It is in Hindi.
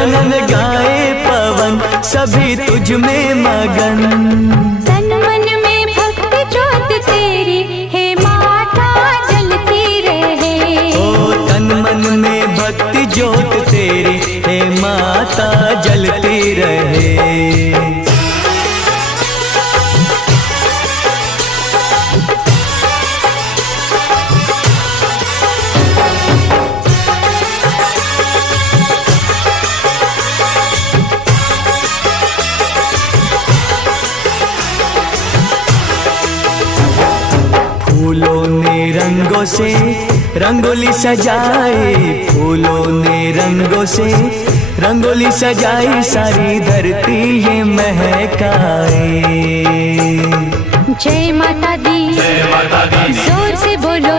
गगन गाए पवन, सभी तुझ में मगन। तन मन में भक्ति ज्योत तेरी, हे माता जलती रहे। ओ तन मन में भक्ति ज्योत तेरी, हे माता जलती रहे। फूलों ने रंगों से रंगोली सजाए, फूलों ने रंगों से रंगोली सजाई, सारी धरती ये महकाए। जय माता दी, जोर से बोलो,